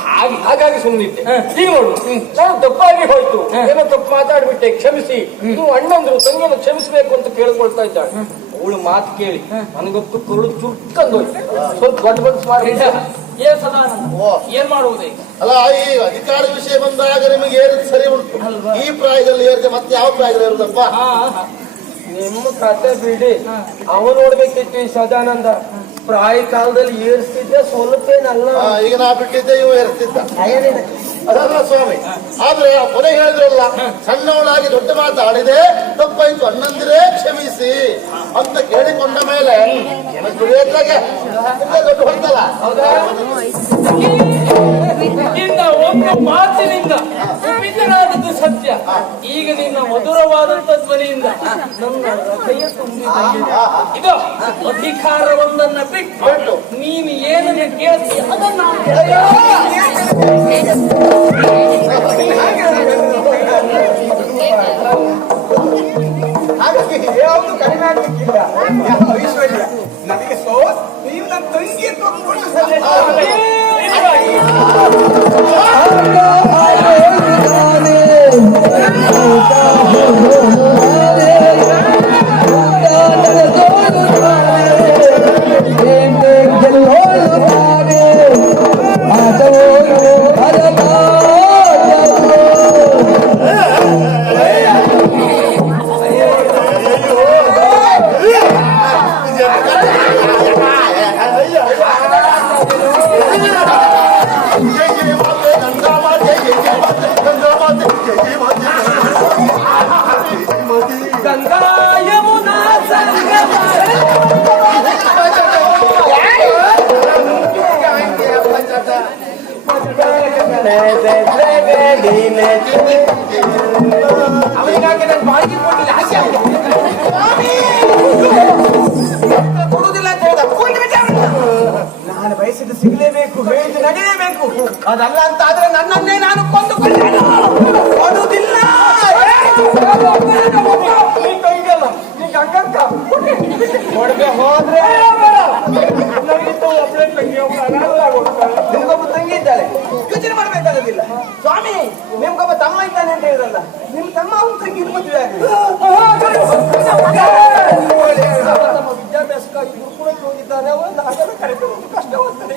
ಹಾಗಾಗಿ ಸುಮ್ಮನಿದ್ದೆ. ಈಗ ನೋಡು ನಾನು ತಪ್ಪಾಗಿ ಹೋಯ್ತು, ಏನೋ ತಪ್ಪು ಮಾತಾಡ್ಬಿಟ್ಟೆ, ಕ್ಷಮಿಸಿ. ನೀವು ಅಣ್ಣಂದ್ರು ತಂಗಿಯನ್ನು ಕ್ಷಮಿಸಬೇಕು ಅಂತ ಕೇಳ್ಕೊಳ್ತಾ ಇದ್ದಾಳೆ. ಅವಳು ಮಾತು ಕೇಳಿ ನನಗೊತ್ತು ಕುರುಳು ಚುಕ್ಕಂದೋಯ್ತು. ಸ್ವಲ್ಪ ದೊಡ್ಡ ಮನಸ್ಸು ಮಾಡಿ ಏನ್ ಸದಾನಂದ ಏನ್ ಮಾಡುವುದೇ? ಅಲ್ಲ, ಈ ಅಧಿಕಾರ ವಿಷಯ ಬಂದಾಗ ನಿಮಗೆ ಏರಿದ್ರೆ ಸರಿ ಉಂಟು. ಈ ಪ್ರಾಯದಲ್ಲಿ ಏರಿದ್ರೆ ಮತ್ತೆ ಯಾವ ಪ್ರಾಯದಲ್ಲಿ ಇರುದಪ್ಪ? ನಿಮ್ಮ ಕತೆ ಬಿಡಿ, ಅವ ನೋಡ್ಬೇಕಿತ್ತು ಈ ಸದಾನಂದ. ಪ್ರಾಯ ಕಾಲದಲ್ಲಿ ಏರಿಸ್ತಿದ್ದೆ ಸ್ವಲ್ಪ ಏನಲ್ಲ. ಈಗ ನಾ ಬಿಟ್ಟಿದ್ದೆ, ಇವು ಏರಿಸ್ತಿದ್ದ. ಅದಲ್ಲ ಸ್ವಾಮಿ. ಆದ್ರೆ ಕೊನೆ ಹೇಳಿದ್ರಲ್ಲ, ಸಣ್ಣವಳಾಗಿ ದೊಡ್ಡ ಮಾತಾಡಿದೆ, ತಪ್ಪಾಯ್ತು, ಅಣ್ಣಂದಿರೇ ಕ್ಷಮಿಸಿ ಅಂತ ಕೇಳಿಕೊಂಡ ಮೇಲೆ ದೊಡ್ಡ ಹೊತ್ತಲ್ಲ. ನಿನ್ನ ಒಬ್ಬ ಮಾತಿನಿಂದ ಕುಪಿತನಾದದ್ದು ಸತ್ಯ. ಈಗ ನಿನ್ನ ಮಧುರವಾದಂತ ಧ್ವನಿಯಿಂದ ನನ್ನ ಹೃದಯ ತುಂಬಿದೆ. ಇದು ಅಧಿಕಾರವೊಂದನ್ನ ಬಿಟ್ಟು ನೀನು ಏನನ್ನ ಕೇಳ್ತೀಯ ಅದನ್ನ ಹಾಗಾಗಿ ಯಾವುದು ಕಡಿಮೆ ಆಗ್ಲಿಕ್ಕಿಲ್ಲ. ಯಾವ ಐಶ್ವರ್ಯ ನನಗೆ ನೀವು ನನ್ನ ತಂಗಿ ಅಂತ ಒಪ್ಪಿಕೊಂಡು ಅವನಿಗಾಗಿ ನಾನು ಬಾಡಿಗೆ ಕೊಡಲಿಲ್ಲ. ಆಸೆ ಕೊಡುವುದಿಲ್ಲ ಅಂತ ಹೇಳಿದ. ನಾನು ಬಯಸಿದ್ದು ಸಿಗಲೇಬೇಕು, ಹೇಳಿದ್ದು ನಡೆಯಲೇಬೇಕು. ಅದಲ್ಲ ಅಂತ ಆದ್ರೆ ನನ್ನನ್ನೇ ನಾನು ಕೊಂದುಕೊಂಡೆ. ಕೊಡುವುದಿಲ್ಲ. ಹೊಡೆಗೆ ಹೋದ್ರೆ ನಿಮ್ಗೊಬ್ಬ ತಂಗಿ ಇದ್ದಾಳೆ, ಯೋಚನೆ ಮಾಡ್ಬೇಕಾಗೋದಿಲ್ಲ. ಸ್ವಾಮಿ ನಿಮ್ಗೊಬ್ಬ ತಮ್ಮ ಇದ್ದಾನೆ ಅಂತ ಹೇಳಿದ್ರಲ್ಲ, ನಿಮ್ ತಮ್ಮ ಅವ್ನ ತಂಗಿ ಮದುವೆ ಆಗಿದೆ. ವಿದ್ಯಾಭ್ಯಾಸಕ್ಕಾಗಿ ಗುರುಕುಲಕ್ಕೆ ಹೋಗಿದ್ದಾನೆ. ಅವನು ಹಾಗೆಲ್ಲ ಕರೆದುಕೊಂಡು ಕಷ್ಟವಾಗ್ತದೆ.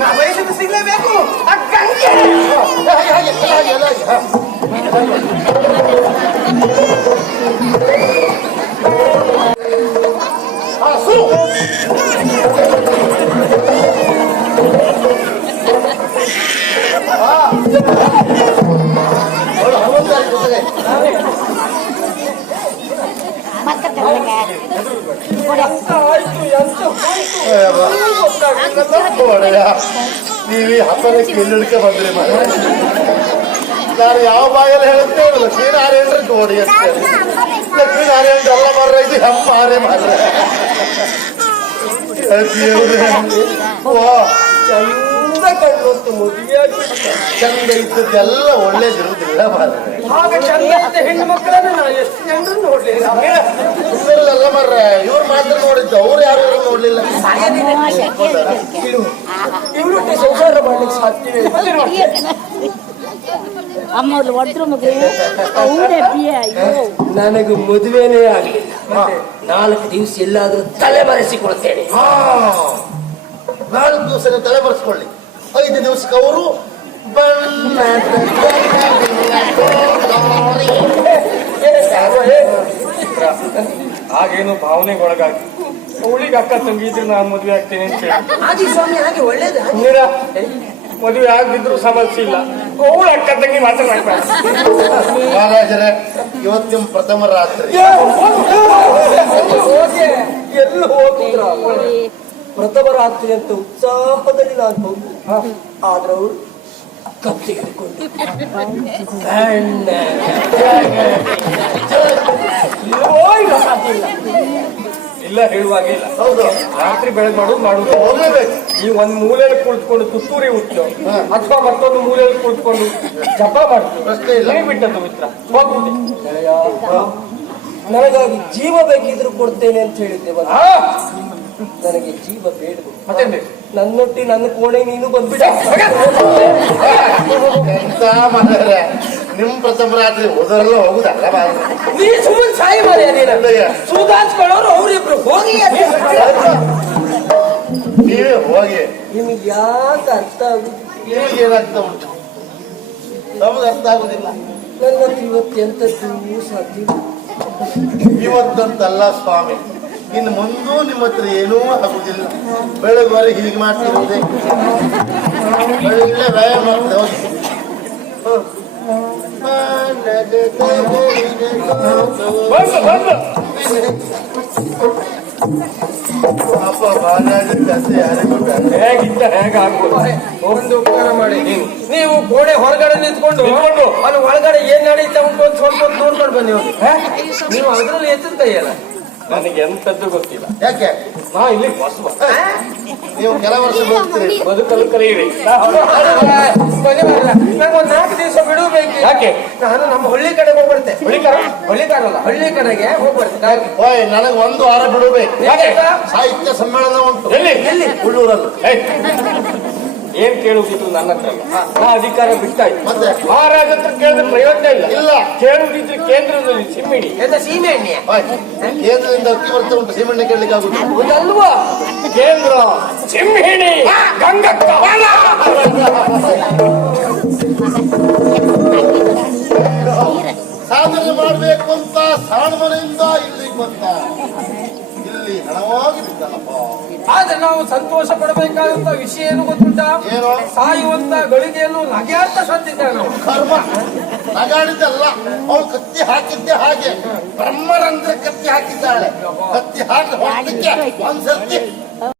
ನಾ ಬಯಸಿದ್ದು ಸಿಗ್ಲೇಬೇಕು. ನೀವೀ ಹಬ್ಬಕ್ಕೆ ಎಲ್ಲಿಡ್ಕೆ ಬಂದ್ರಿ ಮನೆ. ನಾನು ಯಾವ ಬಾಯಲ್ಲಿ ಹೇಳುತ್ತೆ ಲಕ್ಷ್ಮೀನಾರಾಯಣ ನೋಡಿ ಅಂತ. ಲಕ್ಷ್ಮೀನಾರಾಯಣ ಎಲ್ಲ ಮಾರ್ರೆ, ಇದು ಹೆಮ್ಮ ಮಾರೇ ಮಾರ್ರೆ. ಚಂದ ಕಣ್ಣೊತ್ತು ಮತ್ತು ಮದುವೆ ಆಗ್ಬಿಟ್ಟು ಚಂದ ಇದ್ದದ್ದೆಲ್ಲ ಒಳ್ಳೇದಿರುವುದಿಲ್ಲ ಮಾರ್ರೆ. ಆಗ ಚಂದ ಇದ್ದ ಹೆಣ್ಣು ಮಕ್ಕಳನ್ನ ನಾ ಎಷ್ಟು ಜನರನ್ನು ನೋಡ್ಲಿಲ್ಲ. ಇವ್ರಲ್ಲ ಮಾರ್ರೆ, ಇವ್ರು ಮಾತ್ರ ನೋಡಿದ್ದು, ಅವ್ರು ಯಾರು ನೋಡ್ಲಿಲ್ಲ. ಇವರೊಟ್ಟಿಗೆ ಸಂಸಾರ ಮಾಡ್ಲಿಕ್ಕೆ ಸಾಧ್ಯವೇ ಇಲ್ಲ. ಅಮ್ಮವ್ರು ಹೊಡೆದ್ರು ಮಗಳು ಹೌದೇ ಬಿಯ ಅಯ್ಯೋ ನನಗೆ ಮದುವೆನೇ ಆಗಲಿಲ್ಲ. 4 ದಿವಸ ಎಲ್ಲಾದ್ರೂ ತಲೆ ಮರೆಸಿಕೊಳ್ತೇನೆ. 4 ದಿವಸ ತಲೆ ಬರೆಸ್ಕೊಳ್ಳಿ, 5 ದಿವಸಕ್ಕೆ ಅವರು ಹಾಗೇನು ಭಾವನೆಗೊಳಗಾಗಿ ಅವಳಿಗೆ ಅಕ್ಕ ತಂಗಿ ಇದ್ರೆ ನಾನು ಮದುವೆ ಆಗ್ತೇನೆ ಅಂತ ಹೇಳಿ ಆಗಿ ಸ್ವಾಮಿ ಹಾಗೆ ಒಳ್ಳೇದು. ಮೀರಾ ಮದುವೆ ಆಗಿದ್ರು ಸಮಸ್ಯೆ ಇಲ್ಲ, ಅವಳು ಅಕ್ಕ ತಂಗಿ ಮಾತನಾಡ್ತಾರೆ. ಮಹಾರಾಜರೇ, ಇವತ್ತಿನ ಪ್ರಥಮ ರಾತ್ರಿ ಎಲ್ಲ ಹೋಗಿದ್ರ ಪ್ರಥಮ ರಾತ್ರಿ ಅಂತ ಉತ್ಸಾಹದಲ್ಲಿ ನಾನು ಹೋಗಿ, ಆದ್ರೆ ಅವರು ಕತ್ತಿಗೆದುಕೊಂಡು ಸಾಧ್ಯ ಇಲ್ಲ. ಇಲ್ಲ ಹೇಳುವಾಗೆ ಇಲ್ಲ. ಹೌದು, ರಾತ್ರಿ ಬೆಳಗ್ಗೆ ಮಾಡುದು ಹೋಗ್ಲೇಬೇಕು. ಈ ಒಂದ್ ಮೂಲೆಯಲ್ಲಿ ಕುಳಿತುಕೊಂಡು ತುತ್ತೂರಿ ಉಚ್ಚು ಅಥವಾ ಮತ್ತೊಂದು ಮೂಲೆಯಲ್ಲಿ ಕುಳಿತುಕೊಂಡು ಜಪ ಮಾಡ್ತು ಪ್ರಶ್ನೆ ಇಲ್ಲ. ಬಿಟ್ಟದ್ದು ಮಿತ್ರ ಹೋಗ್ಬಿಟ್ಟೆ. ನನಗಾಗಿ ಜೀವ ಬೇಕಿದ್ರು ಕೊಡ್ತೇನೆ ಅಂತ ಹೇಳಿದ್ದೆ. ಆ, ನನಗೆ ಜೀವ ಬೇಡ. ಮತ್ತೇನ್ ಬೇಕು? ನನ್ನೊಟ್ಟಿ ನನ್ನ ಕೋಣೆ ನೀನು ಬಂದ್ಬಿಡ. ಎಂತ ಮಾರ್ರೆ, ನಿಮ್ ಪ್ರಥಮ ರಾತ್ರಿ ಹೋದರೆಲ್ಲ ಹೋಗುದಲ್ಲ ಮಾರ್ರೆ. ನೀ ಸುಮ್ಮನೆ ಸಾಯಿ ಮಾರಿ ಸುಧಾರಿಸ್ಕೊಳ್ಳೋರು ಅವ್ರಿಬ್ರು ಹೋಗಿ. ನೀವೇ ಹೋಗಿ, ನಿಮಗೆ ಯಾಕೆ ಅರ್ಥ ಆಗುದು? ನಿಮಗೆ ಏನಾಗ್ತಾ ಉಂಟು, ನಮ್ಗೆ ಅರ್ಥ ಆಗುದಿಲ್ಲ. ನನ್ನ ಇವತ್ತು ಎಂತದ್ದು ಸಾಧ್ಯ. ಇವತ್ತಂತಲ್ಲ ಸ್ವಾಮಿ, ಇನ್ನು ಮುಂದೂ ನಿಮ್ಮ ಹತ್ರ ಏನೂ ಆಗುದಿಲ್ಲ. ಬೆಳಗುವರೆಗೆ ಹೀಗೆ ಮಾಡ್ತಿರುವುದೇ, ಒಳ್ಳೆ ವ್ಯಾಯಾಮ ಆಗ್ತದೆ. ಅಪ್ಪ ಬಾಲಾಜಿ ಕಥೆ ಯಾರಿಗೂ ಬೇಡ. ಹೇಗಿದ್ದ ಹೇಗಾಗ್ಬೋದು. ಒಂದು ಉಪಕಾರ ಮಾಡಿ, ನೀವು ಗೋಡೆ ಹೊರಗಡೆ ನಿಂತ್ಕೊಂಡು ಅಲ್ಲಿ ಒಳಗಡೆ ಏನ್ ನಡೀತಾ ಉಂಟು ಅಂತ ಸ್ವಲ್ಪ ಹೊತ್ತು ನೋಡ್ಕೊಂಡು ಬನ್ನಿ ಹೋಗಿ. ನೀವು ಅದ್ರಲ್ಲಿ ಎತ್ತಿದ ಕೈಯಲ್ಲ. ನನಗೆ ಎಂತದ್ದು ಗೊತ್ತಿಲ್ಲ. ಯಾಕೆ ನಾ ಇಲ್ಲಿ ಹೊಸಬ, ನೀವು ಕೆಲ ವರ್ಷ ಬರ್ತೀರಿ, ಬದುಕಲು ಕಲಿಯಿರಿ. ಬನ್ನಿ ಬರಲ್ಲ, ನಂಗೆ ಒಂದ್ 4 ದಿವಸ ಬಿಡಬೇಕು. ಯಾಕೆ? ನಾನು ನಮ್ಮ ಹಳ್ಳಿ ಕಡೆಗೆ ಹೋಗ್ಬರ್ತೇನೆ. ಹಳ್ಳಿ ಕಾರಲ್ಲ, ಹಳ್ಳಿ ಕಡೆಗೆ ಹೋಗ್ಬರ್ತೇನೆ. ಓಯ್ ನನಗೆ 1 ವಾರ ಬಿಡಬೇಕು. ಯಾಕೆ? ಸಾಹಿತ್ಯ ಸಮ್ಮೇಳನ ಉಂಟು. ಎಲ್ಲಿ? ಉಳ್ಳೂರಲ್ಲಿ. ಏಯ್, ಏನ್ ಕೇಳುವುದಿದ್ರು ನನ್ನ ಹತ್ರ ಅಲ್ಲ. ನಾ ಅಧಿಕಾರ ಬಿಟ್ಟಾಯ್ತು. ಮತ್ತೆ? ಮಹಾರಾಜ ಹತ್ರ ಕೇಳಿದ್ರೆ ಪ್ರಯೋಜನ ಇಲ್ಲ. ಇಲ್ಲ. ಕೇಳುವುದಿದ್ರೆ ಕೇಂದ್ರದಲ್ಲಿ ಸಿಮ್ಮಿಡಿ. ಎಂತ ಸೀಮೆ ಎಣ್ಣೆ ಓಯ್, ಕೇಂದ್ರದಿಂದ ಅಕ್ಕಿ ಬರ್ತಾ ಉಂಟು, ಸೀಮೆಣ್ಣೆ ಕೇಳಲಿಕ್ಕೆ ಆಗುದಿಲ್ಲ. ಅಲ್ವಾ? ಕೇಂದ್ರ ಸಿಂಹಿಣಿ ಗಂಗಕ್ಕ ಸಾಧನೆ ಮಾಡಬೇಕು ಅಂತ ಸಾಣಮನೆಯಿಂದ ಇಲ್ಲಿಗೆ ಬಂದ, ಇಲ್ಲಿ ಹಣವಾಗಿ ಬಿದ್ದನಪ್ಪ. ಆದ್ರೆ ನಾವು ಸಂತೋಷ ಪಡಬೇಕಾದಂತ ವಿಷಯ ಏನು ಗೊತ್ತುಂಟ? ಏನು? ಸಾಯುವಂತ ಗಳಿಗೆಯನ್ನು ನಗೆಯಾತ ಸತ್ತಿದ್ದೇವೆ ನಾವು. ಕರ್ಮ ನಗಾಡಿದ್ದಲ್ಲ, ಅವಳು ಕತ್ತಿ ಹಾಕಿದ್ದೆ ಹಾಗೆ. ಬ್ರಹ್ಮರಂಧ್ರ ಕತ್ತಿ ಹಾಕಿದ್ದಾಳೆ. ಕತ್ತಿ ಹಾಕಿ ಹೊರಟಿಕ್ಕೆ ಒಂದ್ಸರ್ತಿ